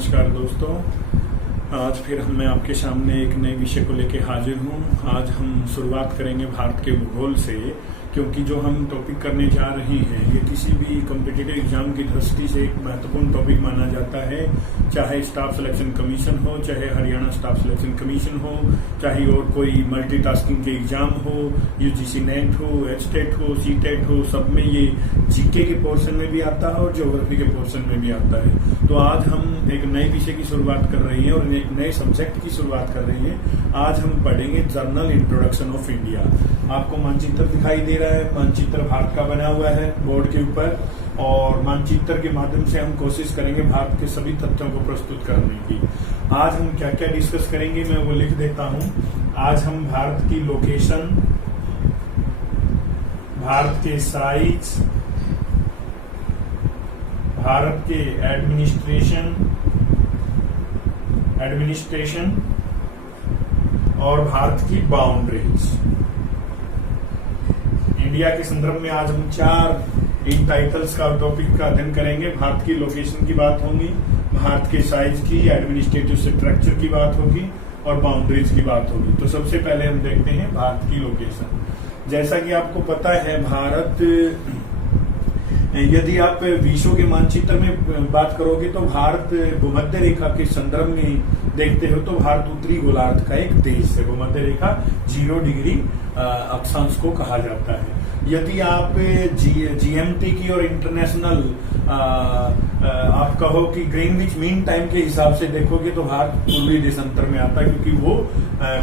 नमस्कार दोस्तों। आज फिर मैं आपके सामने एक नए विषय को लेकर हाजिर हूँ। आज हम शुरुआत करेंगे भारत के भूगोल से, क्योंकि जो हम टॉपिक करने जा रहे हैं ये किसी भी कॉम्पिटिटिव एग्जाम की दृष्टि से एक महत्वपूर्ण टॉपिक माना जाता है। चाहे स्टाफ सिलेक्शन कमीशन हो, चाहे हरियाणा स्टाफ सिलेक्शन कमीशन हो, चाहे और कोई मल्टीटास्किंग के एग्जाम हो, यूजीसी नेट हो, एचटेट हो, सीटेट हो, सब में ये जीके के पोर्शन में भी आता है और ज्योग्राफी के पोर्शन में भी आता है। तो आज हम एक नए विषय की शुरुआत कर रहे हैं और एक नए सब्जेक्ट की शुरुआत कर रहे हैं। आज हम पढ़ेंगे जर्नल इंट्रोडक्शन ऑफ इंडिया। आपको मानचित्र दिखाई दे रहा है। मानचित्र भारत का बना हुआ है बोर्ड के ऊपर, और मानचित्र के माध्यम से हम कोशिश करेंगे भारत के सभी तथ्यों को प्रस्तुत करने की। आज हम क्या क्या डिस्कस करेंगे मैं वो लिख देता हूँ। आज हम भारत की लोकेशन, भारत के साइज, भारत के एडमिनिस्ट्रेशन और भारत की बाउंड्रीज। इंडिया के संदर्भ में आज हम चार इन टाइटल्स का टॉपिक का अध्ययन करेंगे। भारत की लोकेशन की बात होगी, भारत के साइज की, एडमिनिस्ट्रेटिव स्ट्रक्चर की बात होगी और बाउंड्रीज की बात होगी। तो सबसे पहले हम देखते हैं भारत की लोकेशन। जैसा कि आपको पता है, भारत, यदि आप विश्व के मानचित्र में बात करोगे तो भारत भूमध्य रेखा के संदर्भ में देखते हो तो भारत उत्तरी गोलार्ध का एक देश है। भूमध्य रेखा 0 डिग्री अक्षांश को कहा जाता है। यदि आप जीएमटी की और इंटरनेशनल आप कहो कि ग्रीनविच मीन टाइम के हिसाब से देखोगे तो भारत पूर्वी देशांतर में आता है, क्योंकि वो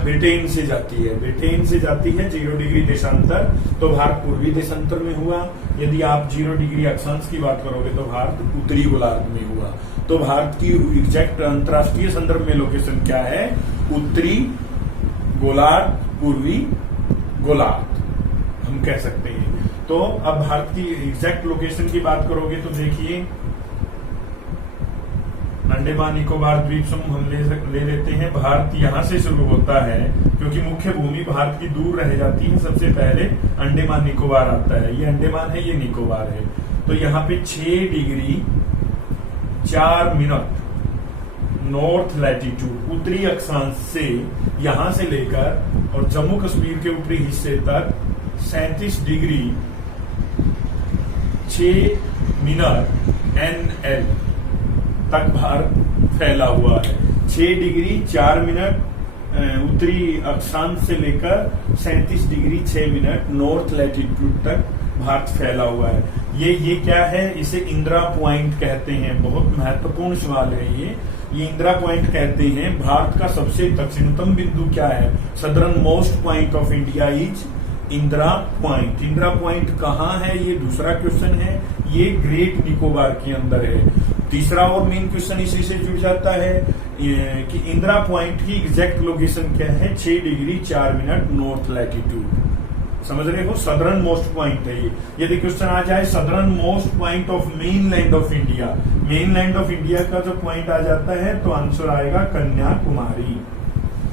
ब्रिटेन से जाती है 0 डिग्री देशांतर, तो भारत पूर्वी देशांतर में हुआ। यदि आप 0 डिग्री अक्षांश की बात करोगे तो भारत उत्तरी गोलार्ध में हुआ। तो भारत की एग्जैक्ट अंतरराष्ट्रीय संदर्भ में लोकेशन क्या है? उत्तरी गोलार्ध, पूर्वी गोलार्ध हम कह सकते हैं। तो अब भारत की एग्जैक्ट लोकेशन की बात करोगे तो देखिए, अंडमान निकोबार द्वीप समूह हम ले लेते हैं। भारत यहां से शुरू होता है, क्योंकि मुख्य भूमि भारत की दूर रह जाती है। सबसे पहले अंडमान निकोबार आता है। ये अंडमान है, ये निकोबार है। तो यहाँ पे 6 डिग्री 4 मिनट नॉर्थ लैटिट्यूड उत्तरी अक्षांश से यहां से लेकर और जम्मू कश्मीर के ऊपरी हिस्से तक 37 डिग्री 6 मिनट NL तक भारत फैला हुआ है। 6 डिग्री 4 मिनट उत्तरी अक्षांश से लेकर 37 डिग्री 6 मिनट नॉर्थ लैटिट्यूड तक भारत फैला हुआ है। ये क्या है? इसे इंदिरा पॉइंट कहते हैं। बहुत महत्वपूर्ण सवाल है ये इंदिरा पॉइंट कहते हैं। भारत का सबसे दक्षिणतम बिंदु क्या है? Southern most point of India is Indira point. Indira point कहाँ है? ये दूसरा क्वेश्चन है। ये ग्रेट निकोबार के अंदर है। तीसरा और मेन क्वेश्चन इसी से जुड़ जाता है कि इंदिरा पॉइंट की एग्जैक्ट लोकेशन क्या है? 6 डिग्री 4 मिनट नॉर्थ लैटिट्यूड। समझ रहे हो? सदर्न मोस्ट पॉइंट है ये। यदि क्वेश्चन आ जाए southern most point of main land of India, main land of India का जो पॉइंट आ जाता है तो आंसर आएगा कन्याकुमारी।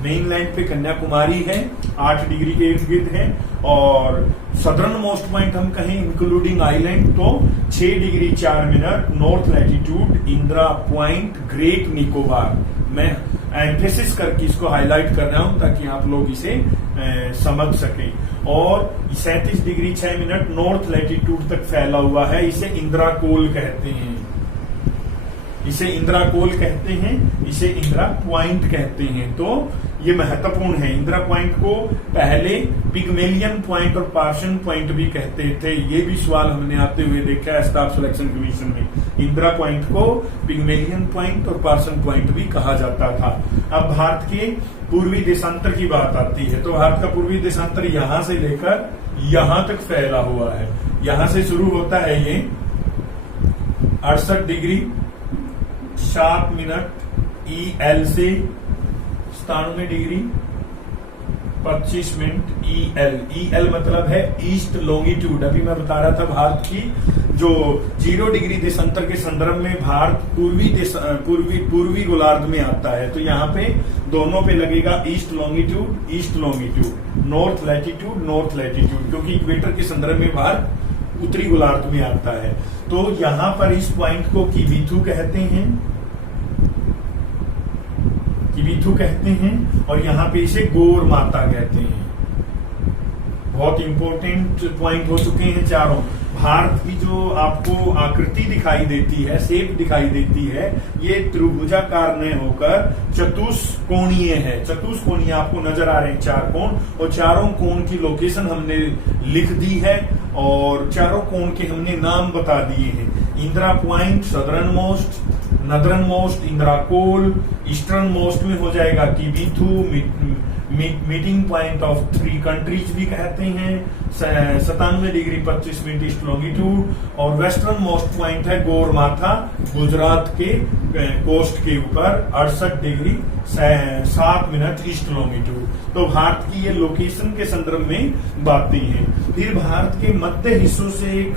मेन लैंड पे कन्याकुमारी है, 8 डिग्री के इर्द गिर्द है। और सदर्न मोस्ट पॉइंट हम कहें इंक्लूडिंग आइलैंड तो 6 degree 4 minute north latitude Indira point great Nicobar. मैं एम्फेसिस करके इसको हाईलाइट कर रहा हूं ताकि आप लोग इसे समझ सकें। और 37 डिग्री 6 मिनट नॉर्थ लैटिट्यूड तक फैला हुआ है। इसे इंदिरा कोल कहते हैं, इसे इंदिरा कोल कहते हैं, इसे इंदिरा पॉइंट कहते हैं। तो ये महत्वपूर्ण है। इंदिरा पॉइंट को पहले पिग्मेलियन पॉइंट और पार्सन पॉइंट भी कहते थे। ये भी सवाल हमने आते हुए देखा है स्टाफ सिलेक्शन कमीशन में। इंदिरा पॉइंट को पिग्मेलियन पॉइंट और पार्सन पॉइंट भी कहा जाता था। अब भारत के पूर्वी देशांतर की बात आती है तो भारत का पूर्वी देशांतर यहां से लेकर यहां तक फैला हुआ है। यहां से शुरू होता है ये 68 डिग्री 7 मिनट EL से 97 डिग्री 25 मिनट EL मतलब है ईस्ट लॉन्गिट्यूड। अभी मैं बता रहा था भारत की जो 0 डिग्री देशांतर के संदर्भ में भारत पूर्वी गोलार्ध में आता है। तो यहाँ पे दोनों पे लगेगा ईस्ट लॉन्गिट्यूड, नॉर्थ लैटिट्यूड, क्योंकि इक्वेटर के संदर्भ में भारत उत्तरी गोलार्ध में आता है। तो यहाँ पर इस पॉइंट को किविथु कहते हैं, किबिथु कहते हैं, और यहाँ पे इसे गौर माता कहते हैं। बहुत इंपॉर्टेंट पॉइंट हो चुके हैं चारों। भारत की जो आपको आकृति दिखाई देती है, शेप दिखाई देती है, ये त्रिभुजाकार न होकर चतुष्कोणीय है। चतुष्कोणीय आपको नजर आ रहे हैं चार कोण, और चारों कोण की लोकेशन हमने लिख दी है, और चारों कोण के हमने नाम बता दिए हैं। Indira point southern most, northern most Indira Col, eastern most में हो जाएगा Kibithu, meeting point of 3 countries भी कहते हैं, 97 डिग्री 25 मिनट ईस्ट लॉन्गिट्यूड, और वेस्टर्न मोस्ट पॉइंट है गौर माथा, गुजरात के कोस्ट के ऊपर 68 डिग्री 7 मिनट ईस्ट लॉन्गिट्यूड। तो भारत की ये लोकेशन के संदर्भ में बातें हैं। फिर भारत के मध्य हिस्सों से एक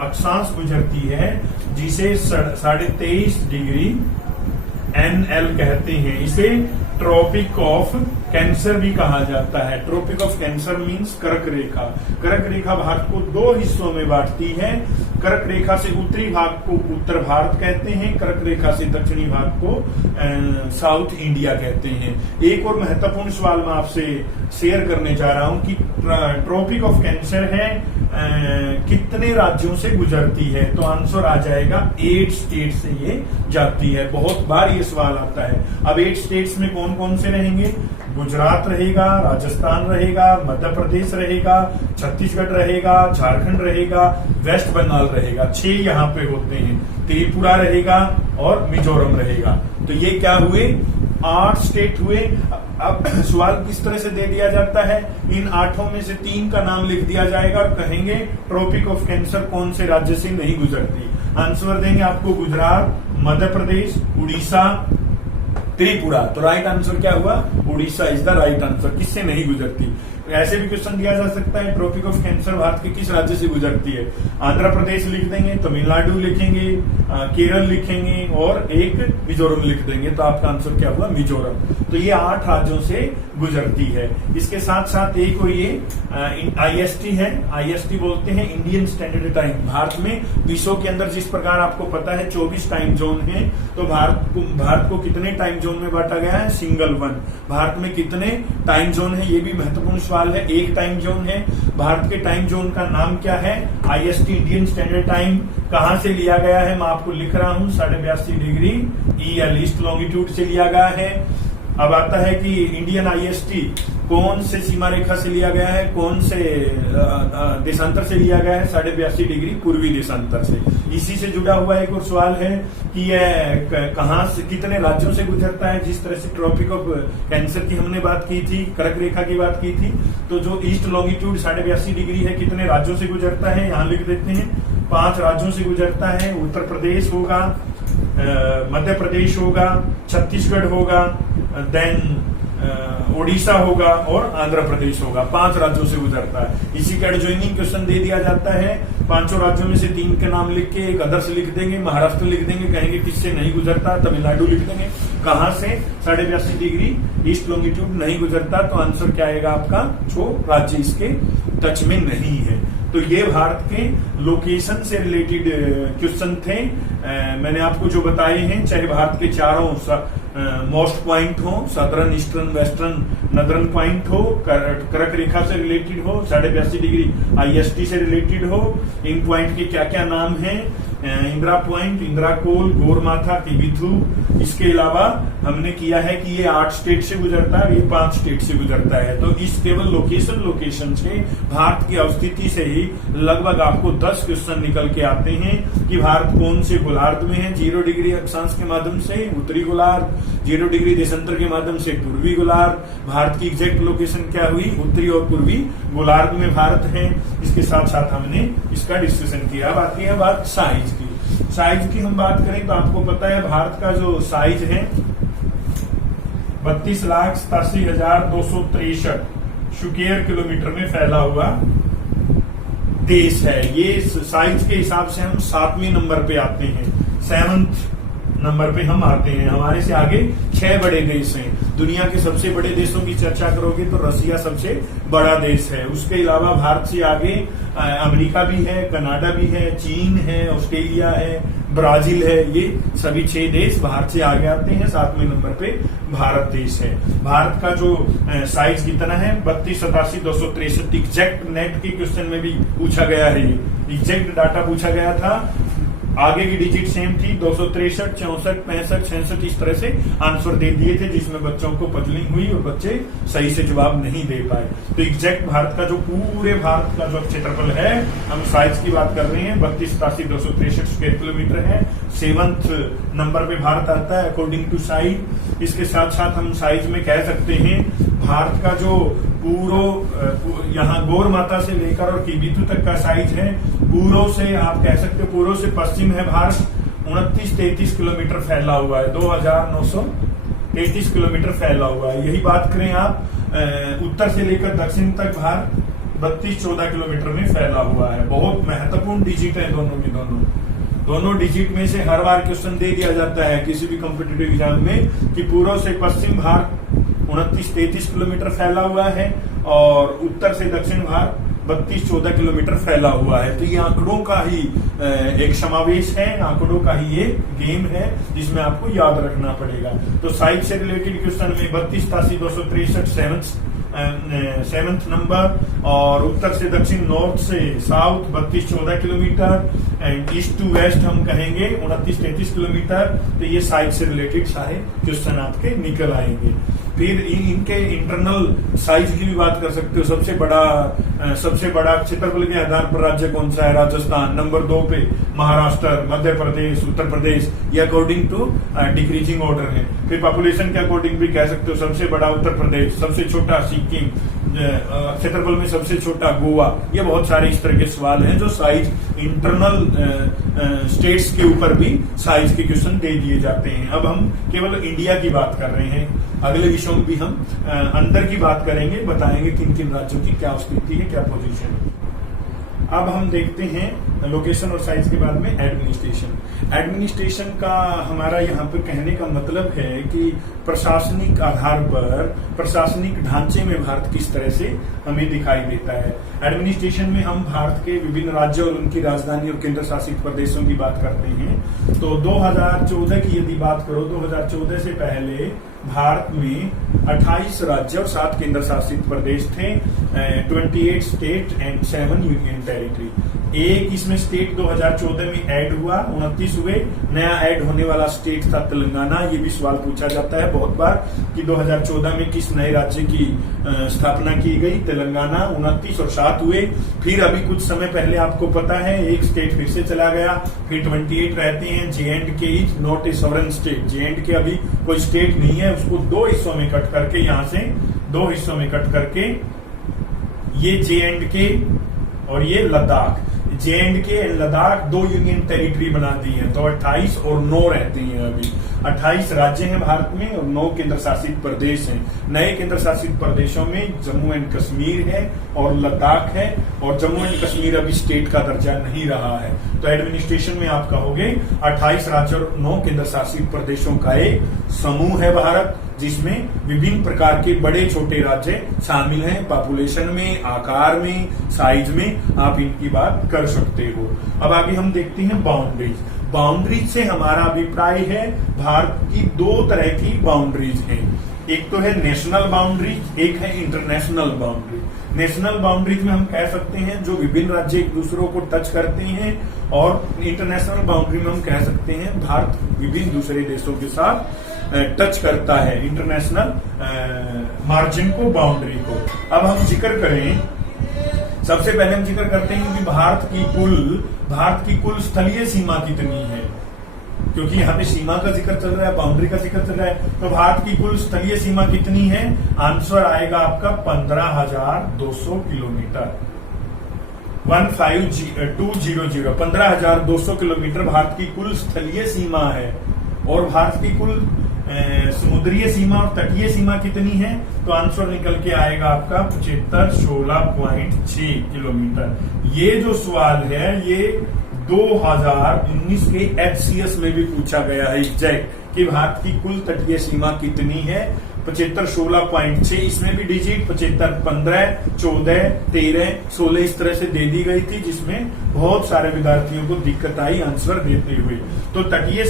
अक्षांश गुजरती है, जिसे 23.5 डिग्री NL कहते हैं। इसे ट्रॉपिक ऑफ कैंसर भी कहा जाता है। ट्रॉपिक ऑफ कैंसर मींस कर्क रेखा। कर्क रेखा भारत को 2 हिस्सों में बांटती है। कर्क रेखा से उत्तरी भाग को उत्तर भारत कहते हैं, कर्क रेखा से दक्षिणी भाग को साउथ इंडिया कहते हैं। एक और महत्वपूर्ण सवाल मैं आपसे शेयर करने जा रहा हूं कि ट्रॉपिक ऑफ कैंसर है कितने राज्यों से गुजरती है, तो आंसर आ जाएगा 8 स्टेट से ये जाती है। बहुत बार ये सवाल आता है। अब 8 स्टेट्स में कौन कौन से रहेंगे? गुजरात रहेगा, राजस्थान रहेगा, मध्य प्रदेश रहेगा, छत्तीसगढ़ रहेगा, झारखंड रहेगा, वेस्ट बंगाल रहेगा। 6 यहाँ पे होते हैं। त्रिपुरा रहेगा और मिजोरम रहेगा। तो ये क्या हुए? 8 स्टेट हुए। अब सवाल किस तरह से दे दिया जाता है? इन 8 में से 3 का नाम लिख दिया जाएगा और कहेंगे ट्रॉपिक ऑफ कैंसर कौन से राज्य से नहीं गुजरती। आंसर देंगे आपको गुजरात, मध्य प्रदेश, उड़ीसा, त्रिपुरा। तो राइट आंसर क्या हुआ? Orissa is the right answer. किससे नहीं गुजरती? ऐसे भी क्वेश्चन दिया जा सकता है, ट्रॉपिक ऑफ कैंसर भारत के किस राज्य से गुजरती है? आंध्र प्रदेश लिख देंगे, तमिलनाडु लिखेंगे, केरल लिखेंगे और एक मिजोरम लिख देंगे। तो आपका आंसर क्या हुआ? मिजोरम। तो ये 8 राज्यों से गुजरती है। इसके साथ साथ एक और ये IST है। IST बोलते हैं इंडियन स्टैंडर्ड टाइम। भारत में विश्व के अंदर जिस प्रकार आपको पता है 24 टाइम जोन है, तो भारत को कितने टाइम जोन में बांटा गया है? सिंगल 1। भारत में कितने टाइम जोन है? ये भी महत्वपूर्ण सवाल है। एक टाइम जोन है। भारत के टाइम जोन का नाम क्या है? IST Indian standard time. कहां से लिया गया है? मैं आपको लिख रहा हूं, 82.5 डिग्री EL ईस्ट लॉन्गिट्यूड से लिया गया है। अब आता है कि इंडियन IST कौन से सीमा रेखा से लिया गया है, कौन से देशांतर से लिया गया है? 82.5 डिग्री पूर्वी देशांतर से। इसी से जुड़ा हुआ एक और सवाल है कि यह कहां से, कितने राज्यों से गुजरता है? जिस तरह से ट्रॉपिक ऑफ कैंसर की हमने बात की थी, कर्क रेखा की बात की थी, तो जो ईस्ट लॉन्गिट्यूड 82.5 डिग्री है, कितने राज्यों से गुजरता है? यहां लिख देते हैं, 5 राज्यों से गुजरता है। उत्तर प्रदेश होगा, मध्य प्रदेश होगा, छत्तीसगढ़ होगा, देन ओडिशा होगा और आंध्र प्रदेश होगा। 5 राज्यों से गुजरता है। इसी का एडजॉइनिंग क्वेश्चन दे दिया जाता है। 5 राज्यों में से 3 के नाम लिख के एक अदर्स लिख देंगे, महाराष्ट्र लिख देंगे, कहेंगे किससे नहीं गुजरता, तमिलनाडु लिख देंगे। कहां से 82.5 डिग्री ईस्ट लॉन्गिट्यूड नहीं गुजरता, तो आंसर क्या आएगा आपका? जो राज्य इसके टच में नहीं है। तो ये भारत के लोकेशन से रिलेटेड क्वेश्चन थे। मैंने आपको जो बताए हैं, चाहे भारत के चारों मोस्ट पॉइंट हो, southern, eastern, western, northern point हो, कर्क रेखा से रिलेटेड हो, 82.5 डिग्री IST से रिलेटेड हो, इन पॉइंट के क्या क्या नाम हैं? इंदिरा पॉइंट, इंदिरा कोल, गौर माथा, किबिथु। इसके अलावा हमने किया है कि ये 8 स्टेट से गुजरता है, ये 5 स्टेट से गुजरता है। तो इस केवल लोकेशन से, भारत की अवस्थिति से ही लगभग आपको 10 क्वेश्चन निकल के आते हैं कि भारत कौन से गोलार्ध में है। 0 डिग्री अक्षांश के माध्यम से उत्तरी गोलार्ध, 0 डिग्री देशांतर के माध्यम से पूर्वी गोलार्ध। भारत की एग्जैक्ट लोकेशन क्या हुई? उत्तरी और पूर्वी गोलार्ध में भारत है। इसके साथ साथ हमने इसका डिस्कशन किया। अब आती है बात साइज की। साइज की हम बात करें तो आपको पता है भारत का जो साइज है 32,87,263 स्क्वायर किलोमीटर में फैला हुआ देश है। ये साइज के हिसाब से हम 7वें नंबर पे आते हैं। 7th नंबर पे हम आते हैं। हमारे से आगे 6 बड़े देश हैं। दुनिया के सबसे बड़े देशों की चर्चा करोगे तो रसिया सबसे बड़ा देश है। उसके अलावा भारत से आगे अमेरिका भी है, कनाडा भी है, चीन है, ऑस्ट्रेलिया है, ब्राजील है। ये सभी 6 देश भारत से आगे आते हैं। 7वें नंबर पे भारत देश है। भारत का जो साइज कितना है 3287,263। एग्जैक्ट नेट के क्वेश्चन में भी पूछा गया है, ये एग्जैक्ट डाटा पूछा गया था। आगे की डिजिट सेम थी 263, 64, 65, 66 इस तरह से आंसर दे दिए थे, जिसमें बच्चों को पजलिंग हुई और बच्चे सही से जवाब नहीं दे पाए। तो एग्जैक्ट भारत का जो पूरे भारत का जो क्षेत्रफल है, हम साइज की बात कर रहे हैं, 32,263 स्क्वायर किलोमीटर है। 7th नंबर पे भारत आता है अकॉर्डिंग टू साइज। इसके साथ साथ हम साइज में कह सकते हैं भारत का जो यहाँ गौर माता से लेकर और किबितु तक का साइज है, पूर्व से आप कह सकते हो पूर्व से पश्चिम है भारत 29-33 किलोमीटर फैला हुआ है। 2,933 किलोमीटर फैला हुआ है। यही बात करें आप उत्तर से लेकर दक्षिण तक भारत 32-14 किलोमीटर में फैला हुआ है। बहुत महत्वपूर्ण डिजिट है दोनों में। दोनों डिजिट में से हर बार क्वेश्चन दे दिया जाता है किसी भी कॉम्पिटिटिव एग्जाम में कि पूर्व से पश्चिम भारत 29-33 किलोमीटर फैला हुआ है और उत्तर से दक्षिण भारत 32-14 किलोमीटर फैला हुआ है। तो ये आंकड़ों का ही एक समावेश है, आंकड़ों का ही ये गेम है जिसमें आपको याद रखना पड़ेगा। तो साइज से रिलेटेड क्वेश्चन में 32,263 7th नंबर, और उत्तर से दक्षिण नॉर्थ से south 32-14 kilometre, and east to west हम कहेंगे 29-33 किलोमीटर। तो ये साइज से रिलेटेड सारे क्वेश्चन आपके निकल आएंगे। फिर इनके इंटरनल साइज की भी बात कर सकते हो। सबसे बड़ा क्षेत्रफल के आधार पर राज्य कौन सा है? राजस्थान। नंबर 2 पे महाराष्ट्र, मध्य प्रदेश, उत्तर प्रदेश। ये अकॉर्डिंग टू डिक्रीजिंग ऑर्डर है। फिर पॉपुलेशन के अकॉर्डिंग भी कह सकते हो सबसे बड़ा उत्तर प्रदेश, सबसे छोटा सिक्किम, क्षेत्रफल में सबसे छोटा गोवा। ये बहुत सारे इस तरह के सवाल हैं जो साइज इंटरनल स्टेट्स के ऊपर भी साइज के क्वेश्चन दे दिए जाते हैं। अब हम केवल इंडिया की बात कर रहे हैं, अगले विषयों में भी हम अंदर की बात करेंगे, बताएंगे किन किन राज्यों की क्या स्थिति है, क्या पोजीशन है। अब हम देखते हैं लोकेशन और साइज के बाद में एडमिनिस्ट्रेशन। एडमिनिस्ट्रेशन का हमारा यहाँ पर कहने का मतलब है कि प्रशासनिक आधार पर, प्रशासनिक ढांचे में भारत किस तरह से हमें दिखाई देता है। एडमिनिस्ट्रेशन में हम भारत के विभिन्न राज्यों और उनकी राजधानी और केंद्र शासित प्रदेशों की बात करते हैं। तो 2014 की यदि बात करो, 2014 से पहले भारत में 28 राज्य और 7 केंद्र शासित प्रदेश थे, 28 स्टेट एंड 7 यूनियन टेरिटरी। एक इसमें स्टेट 2014 में ऐड हुआ, 29 हुए। नया ऐड होने वाला स्टेट था तेलंगाना। ये भी सवाल पूछा जाता है बहुत बार कि 2014 में किस नए राज्य की स्थापना की गई? तेलंगाना। 29 और 7 हुए। फिर अभी कुछ समय पहले आपको पता है एक स्टेट फिर से चला गया, फिर 28 रहते हैं। J&K is not a sovereign state. J&K अभी कोई स्टेट नहीं है, उसको 2 हिस्सों में कट करके, यहां से 2 हिस्सों में कट करके ये J&K और ये Ladakh, J&K and Ladakh 2 union territory बना दी है। तो 28 और 9 रहते हैं। अभी 28 राज्य हैं भारत में और 9 केंद्र शासित प्रदेश हैं। नए केंद्र शासित प्रदेशों में जम्मू एंड कश्मीर है और लद्दाख है, और जम्मू एंड कश्मीर अभी स्टेट का दर्जा नहीं रहा है। तो एडमिनिस्ट्रेशन में आप कहोगे 28 राज्य और 9 केंद्र शासित प्रदेशों का एक समूह है भारत, जिसमें विभिन्न प्रकार के बड़े छोटे राज्य शामिल हैं। पॉपुलेशन में, आकार में, साइज में आप इनकी बात कर सकते हो। अब आगे हम देखते हैं बाउंड्रीज। बाउंड्रीज से हमारा अभिप्राय है भारत की 2 तरह की बाउंड्रीज हैं। एक तो है नेशनल बाउंड्रीज, एक है इंटरनेशनल बाउंड्री। नेशनल बाउंड्रीज में हम कह सकते हैं जो विभिन्न राज्य एक दूसरों को टच करते हैं, और इंटरनेशनल बाउंड्री में हम कह सकते हैं भारत विभिन्न दूसरे देशों के साथ टच करता है इंटरनेशनल मार्जिन को, बाउंड्री को। अब हम जिक्र करें, सबसे पहले हम जिक्र करते हैं कि भारत की कुल स्थलीय सीमा कितनी है, क्योंकि यहाँ पे सीमा का जिक्र चल रहा है, बाउंड्री का जिक्र चल रहा है। तो भारत की कुल स्थलीय सीमा कितनी है? आंसर आएगा आपका 15,200 किलोमीटर। 15200 15,200 किलोमीटर भारत की कुल स्थलीय सीमा है। और भारत की कुल समुद्रीय सीमा और तटीय सीमा कितनी है? तो आंसर निकल के आएगा आपका 75 16.6 किलोमीटर। ये जो सवाल है ये 2019 के HCS में भी पूछा गया है एग्जैक्ट कि भारत की कुल तटीय सीमा कितनी है। 75-16.6, इसमें भी डिजिट 75, 15, 14, 13, 16 इस तरह से दे दी गई थी, जिसमें बहुत सारे विद्यार्थियों को दिक्कत आई आंसर देते हुए। तो तटीय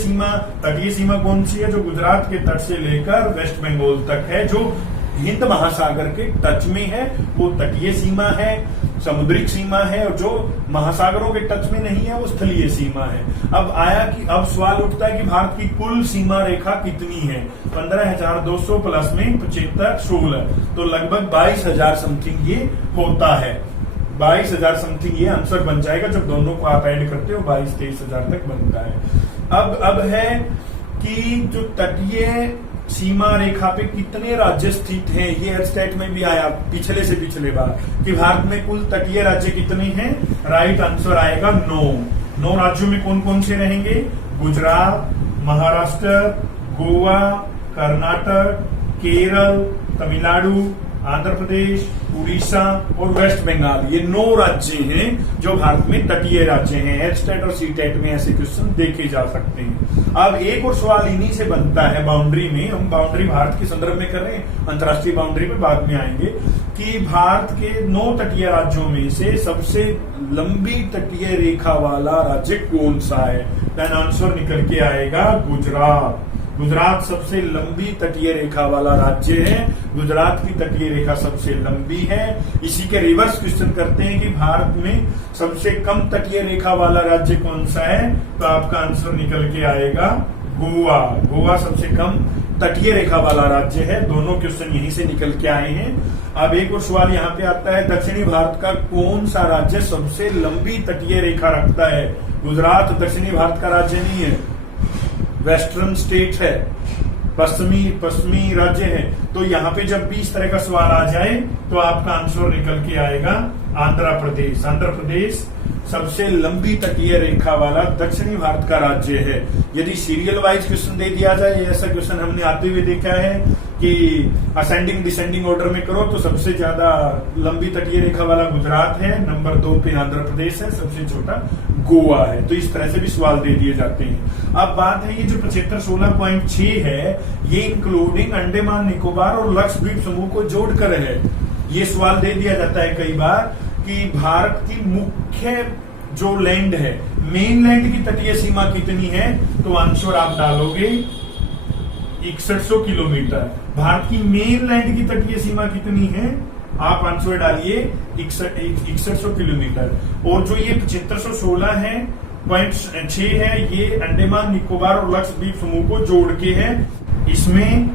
सीमा कौन सी है? जो गुजरात के तट से लेकर वेस्ट बंगाल तक है, जो हिंद महासागर के टच में है, वो तटीय सीमा है, समुद्रिक सीमा है। और जो महासागरों के टच में नहीं है वो स्थलीय सीमा है। अब सवाल उठता है कि भारत की कुल सीमा रेखा कितनी है? 15,200 प्लस में 75, 16, तो लगभग 22,000 समथिंग ये होता है। 22,000 समथिंग ये आंसर बन जाएगा। जब दोनों को आप ऐड करते हो 22-23,000 तक बनता है। अब है कि जो तटीय सीमा रेखा पे कितने राज्य स्थित हैं, ये एडस्टेट में भी आया पिछले से पिछले बार कि भारत में कुल तटीय राज्य कितने हैं। राइट आंसर आएगा 9 राज्यों में कौन कौन से रहेंगे? गुजरात, महाराष्ट्र, गोवा, कर्नाटक, केरल, तमिलनाडु, आंध्र प्रदेश, उड़ीसा और वेस्ट बंगाल। ये 9 राज्य हैं जो भारत में तटीय राज्य हैं। एचटेट और सीटेट में ऐसे क्वेश्चन देखे जा सकते हैं। अब एक और सवाल इन्हीं से बनता है बाउंड्री में। हम बाउंड्री भारत के संदर्भ में कर रहे हैं, अंतर्राष्ट्रीय बाउंड्री में बाद में आएंगे कि भारत के 9 तटीय राज्यों में से सबसे लंबी तटीय रेखा वाला राज्य कौन सा है? देन आंसर निकल के आएगा गुजरात। गुजरात सबसे लंबी तटीय रेखा वाला राज्य है। गुजरात की तटीय रेखा सबसे लंबी है। इसी के रिवर्स क्वेश्चन करते हैं कि भारत में सबसे कम तटीय रेखा वाला राज्य कौन सा है? तो आपका आंसर निकल के आएगा गोवा। गोवा सबसे कम तटीय रेखा वाला राज्य है। दोनों क्वेश्चन यहीं से निकल के आए हैं। अब एक और सवाल यहाँ पे आता है, दक्षिणी भारत का कौन सा राज्य सबसे लंबी तटीय रेखा रखता है? गुजरात दक्षिणी भारत का राज्य नहीं है, वेस्टर्न स्टेट है, पश्चिमी राज्य है। तो यहाँ पे जब भी इस तरह का सवाल आ जाए तो आपका आंसर निकल के आएगा आंध्र प्रदेश। आंध्र प्रदेश सबसे लंबी तटीय रेखा वाला दक्षिणी भारत का राज्य है। यदि सीरियल वाइज क्वेश्चन दे दिया जाए, ऐसा क्वेश्चन हमने आते हुए देखा है कि असेंडिंग डिसेंडिंग ऑर्डर में करो तो सबसे ज्यादा लंबी तटीय रेखा वाला गुजरात है, नंबर 2 पे आंध्र प्रदेश है, सबसे छोटा गोवा है। तो इस तरह से भी सवाल दे दिए जाते हैं। अब बात है ये जो 75-16.6 है, ये इंक्लूडिंग अंडमान निकोबार और लक्षद्वीप समूह को जोड़कर है। ये सवाल दे दिया जाता है कई बार कि भारत की मुख्य जो लैंड है, मेन लैंड की तटीय सीमा कितनी है? तो आंसर आप डालोगे 6100 किलोमीटर। भारत की मेन लैंड की तटीय सीमा कितनी है? आप आंसर डालिए 6100 किलोमीटर। और जो ये 7516 है 0.6 है, ये अंडमान निकोबार और लक्षद्वीप समूह को जोड़ के है। इसमें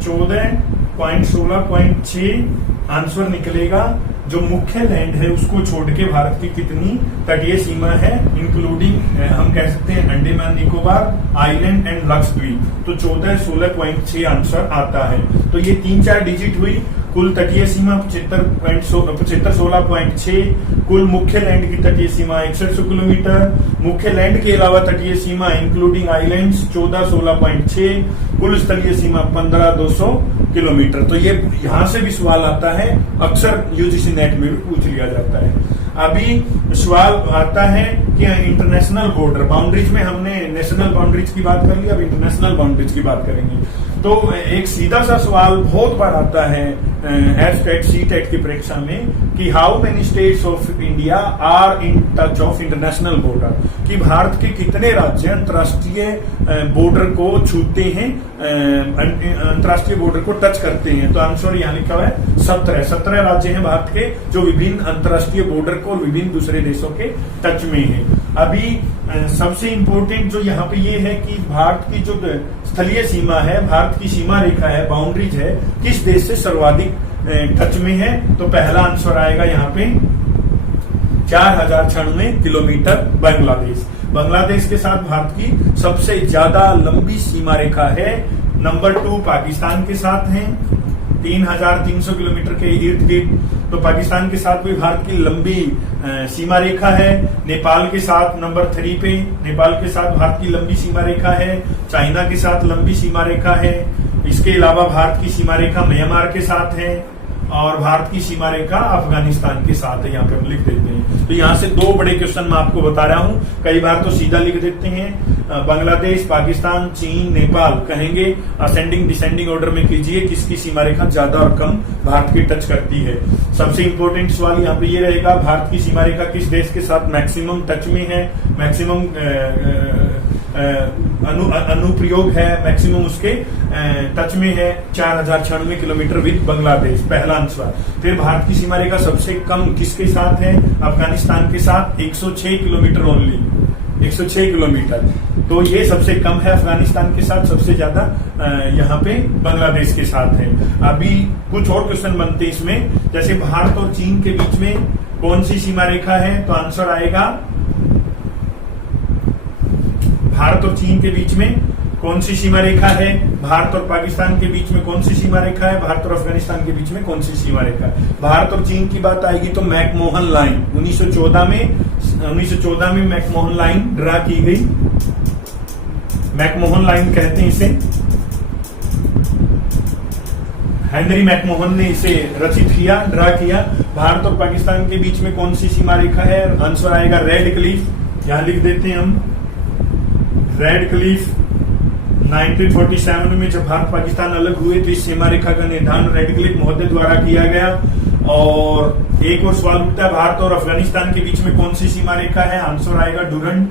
14.16.6 आंसर निकलेगा। जो मुख्य लैंड है उसको छोड़ के भारत की कितनी तटीय सीमा है, इंक्लूडिंग हम कह सकते हैं अंडमान निकोबार आइलैंड एंड लक्षद्वीप, तो 14-16.6 आंसर आता है। तो ये 3-4 डिजिट हुई। कुल तटीय सीमा 75-16.6, कुल मुख्य लैंड की तटीय सीमा 6100 किलोमीटर, मुख्य लैंड के अलावा तटीय सीमा इंक्लूडिंग आइलैंड्स 14-16.6, कुल स्थलीय सीमा 15,200 किलोमीटर। तो ये यहां से भी सवाल आता है, अक्सर यूजीसी नेट में भी पूछ लिया जाता है। अभी सवाल आता है कि इंटरनेशनल बॉर्डर बाउंड्रीज में हमने नेशनल बाउंड्रीज की बात कर ली, अब इंटरनेशनल बाउंड्रीज की बात करेंगे। तो एक सीधा सा सवाल बहुत बार आता है एचटेट सीटेट की परीक्षा में कि how many states of India are in touch of international border, कि भारत के कितने राज्य अंतर्राष्ट्रीय बॉर्डर को छूते हैं, अंतर्राष्ट्रीय बॉर्डर को टच करते हैं। तो आंसर यहाँ लिखा हुआ है 17 राज्य हैं भारत के जो विभिन्न अंतर्राष्ट्रीय बॉर्डर को विभिन्न दूसरे देशों के टच में है। अभी सबसे इंपॉर्टेंट जो यहाँ पे ये है कि भारत की जो स्थलीय सीमा है, भारत की सीमा रेखा है, बाउंड्रीज है, किस देश से सर्वाधिक टच में है? तो पहला आंसर आएगा यहाँ पे 4096 किलोमीटर बांग्लादेश। बांग्लादेश के साथ भारत की सबसे ज्यादा लंबी सीमा रेखा है। नंबर 2 पाकिस्तान के साथ है 3300 किलोमीटर के इर्द गिर्द। तो पाकिस्तान के साथ भी भारत की लंबी सीमा रेखा है। नेपाल के साथ नंबर 3 पे, नेपाल के साथ भारत की लंबी सीमा रेखा है। चाइना के साथ लंबी सीमा रेखा है। इसके अलावा भारत की सीमा रेखा म्यांमार के साथ है। और भारत की सीमा रेखा अफगानिस्तान के साथ है, यहाँ पे हम लिख देते हैं। तो यहाँ से दो बड़े क्वेश्चन मैं आपको बता रहा हूँ, कई बार तो सीधा लिख देते हैं, बांग्लादेश, पाकिस्तान, चीन, नेपाल कहेंगे, असेंडिंग डिसेंडिंग ऑर्डर में कीजिए किसकी सीमा रेखा ज्यादा और कम भारत की टच करती है। सबसे इंपॉर्टेंट सवाल यहाँ पे ये रहेगा, भारत की सीमा रेखा किस देश के साथ मैक्सिमम टच में है, मैक्सिमम अनुप्रयोग है, मैक्सिमम उसके टच में है, 4096 किलोमीटर विद बांग्लादेश, पहला आंसर। फिर भारत की सीमा रेखा सबसे कम किसके साथ है, अफगानिस्तान के साथ, 106 किलोमीटर ओनली, 106 किलोमीटर। तो ये सबसे कम है अफगानिस्तान के साथ, सबसे ज्यादा यहाँ पे बांग्लादेश के साथ है। अभी कुछ और क्वेश्चन बनते हैं इसमें, जैसे भारत और चीन के बीच में कौन सी सीमा रेखा है, तो आंसर आएगा भारत और चीन के बीच में कौन सी सीमा रेखा है, भारत और पाकिस्तान के बीच में कौन सी सीमा रेखा है, भारत और अफगानिस्तान के बीच में कौन सी सीमा रेखा है। भारत और चीन की बात आएगी तो मैकमोहन लाइन 1914 में मैकमोहन लाइन ड्रा की गई, मैकमोहन लाइन कहते हैं इसे, हेनरी मैकमोहन ने इसे रचित किया, ड्रा किया। भारत और पाकिस्तान के बीच में कौन सी सीमा रेखा है, आंसर आएगा रेड क्लिफ, यहां लिख देते हैं हम रेड क्लिफ। 1947 में जब भारत पाकिस्तान अलग हुए तो इस सीमा रेखा का निर्धारण रेड क्लिफ महोदय द्वारा किया गया। और एक और सवाल उठता है, भारत और अफगानिस्तान के बीच में कौन सी सीमा रेखा है, आंसर आएगा डुरंड।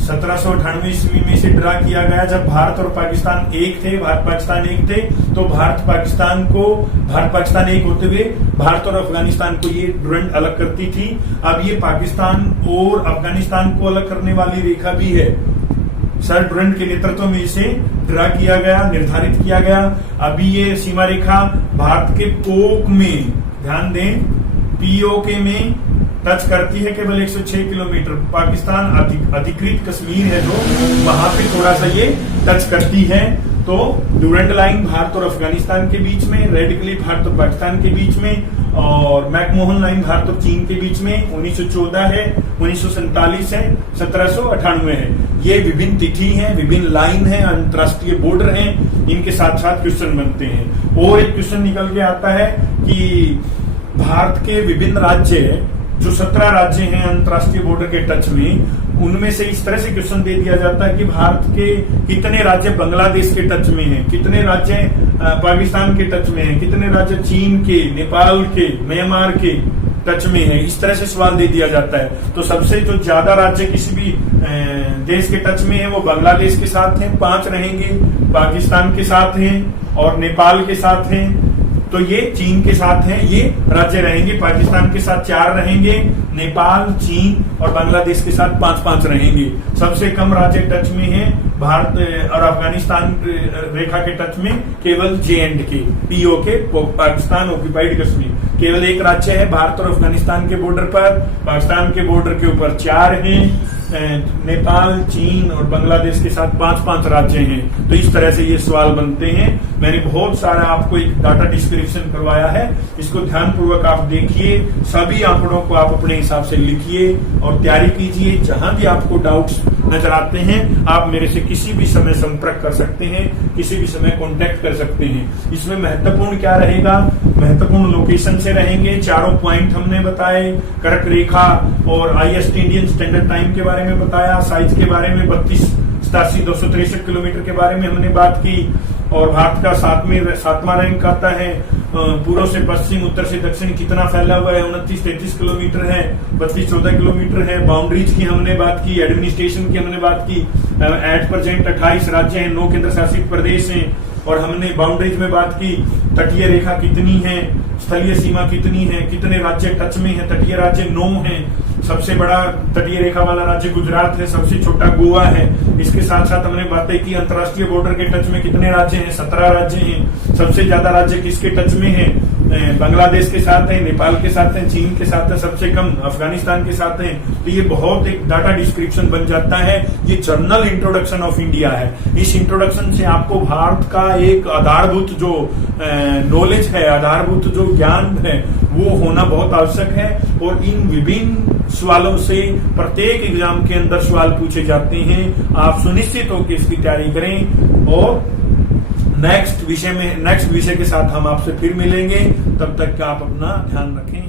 1798 ईस्वी में इसे ड्रा किया गया, जब भारत और पाकिस्तान एक थे, भारत पाकिस्तान एक थे, तो भारत पाकिस्तान एक होते हुए भारत और अफगानिस्तान को ये डुरंड अलग करती थी। अब ये पाकिस्तान और अफगानिस्तान को अलग करने वाली रेखा भी है, सर डुरंड के नेतृत्व में इसे ड्रा किया गया, निर्धारित किया गया। अभी ये सीमा रेखा भारत के पोक में, ध्यान दें, पीओके में टच करती है केवल 106 किलोमीटर। पाकिस्तान अधिकृत कश्मीर है जो, वहां पे थोड़ा सा ये टच करती है। तो डुरंड लाइन भारत और अफगानिस्तान के बीच में, रेड क्लिफ भारत और पाकिस्तान के बीच में, और मैकमोहन लाइन भारत और चीन के बीच में 1914 है, 1947 है, 1798 है। ये विभिन्न तिथि है, विभिन्न लाइन है, अंतर्राष्ट्रीय बॉर्डर हैं, इनके साथ साथ क्वेश्चन बनते हैं। और एक क्वेश्चन निकल के आता है कि भारत के विभिन्न राज्य, जो 17 राज्य हैं अंतर्राष्ट्रीय बॉर्डर के टच में, उनमें से इस तरह से क्वेश्चन दे दिया जाता है कि भारत के कितने राज्य बांग्लादेश के टच में हैं, कितने राज्य पाकिस्तान के टच में हैं, कितने राज्य चीन के, नेपाल के, म्यांमार के टच में है, इस तरह से सवाल दे दिया जाता है। तो सबसे जो ज्यादा राज्य किसी भी देश के टच में है वो बांग्लादेश के साथ हैं, 5 रहेंगे, पाकिस्तान के साथ हैं और नेपाल के साथ हैं। तो ये चीन के साथ हैं, ये राज्य रहेंगे, पाकिस्तान के साथ 4 रहेंगे, नेपाल, चीन और बांग्लादेश के साथ 5-5 रहेंगे। सबसे कम राज्य टच में है भारत और अफगानिस्तान रेखा के टच में केवल JNK, POK, Pakistan occupied Kashmir, केवल एक राज्य है भारत और अफगानिस्तान के बॉर्डर पर। पाकिस्तान के बॉर्डर के ऊपर 4 हैं, नेपाल, चीन और बांग्लादेश के साथ 5-5 राज्य हैं। तो इस तरह से ये सवाल बनते हैं। मैंने बहुत सारा आपको एक डाटा डिस्क्रिप्शन करवाया है, इसको ध्यानपूर्वक आप देखिए, सभी आंकड़ों को आप अपने हिसाब से लिखिए और तैयारी कीजिए। जहां भी आपको डाउट्स नजर आते हैं आप मेरे से किसी भी समय संपर्क कर सकते हैं, किसी भी समय कांटेक्ट कर सकते हैं। इसमें महत्वपूर्ण क्या रहेगा, महत्वपूर्ण लोकेशन से रहेंगे, चारों पॉइंट हमने बताए, कर्क रेखा और IST इंडियन स्टैंडर्ड टाइम के बारे में बताया, साइज के बारे में 32,87,263 किलोमीटर के बारे में हमने बात की। और भारत का 7वां रैंक आता है, पूर्व से पश्चिम, उत्तर से दक्षिण कितना फैला हुआ है, 29-33 किलोमीटर है, 32-14 किलोमीटर है। बाउंड्रीज की हमने बात की, एडमिनिस्ट्रेशन की हमने बात की, एट प्रेजेंट 28 राज्य हैं, 9 केंद्र शासित प्रदेश हैं। और हमने बाउंड्रीज में बात की, तटीय रेखा कितनी है, स्थलीय सीमा कितनी है, कितने राज्य टच में है, तटीय राज्य 9 हैं, सबसे बड़ा तटीय रेखा वाला राज्य गुजरात है, सबसे छोटा गोवा है। इसके साथ साथ हमने बातें की अंतर्राष्ट्रीय बॉर्डर के टच में कितने राज्य हैं, 17 राज्य हैं। सबसे ज्यादा राज्य किसके टच में है, बांग्लादेश के साथ है, नेपाल के साथ है, चीन के साथ है, सबसे कम अफगानिस्तान के साथ है। तो ये बहुत एक डाटा डिस्क्रिप्शन बन जाता है। ये जर्नल इंट्रोडक्शन ऑफ इंडिया है। इस इंट्रोडक्शन से आपको भारत का एक आधारभूत जो नॉलेज है, आधारभूत जो ज्ञान है, वो होना बहुत आवश्यक है। और इन विभिन्न सवालों से प्रत्येक एग्जाम के अंदर सवाल पूछे जाते हैं। आप सुनिश्चित होकर इसकी तैयारी करें और नेक्स्ट विषय के साथ हम आपसे फिर मिलेंगे। तब तक का आप अपना ध्यान रखें।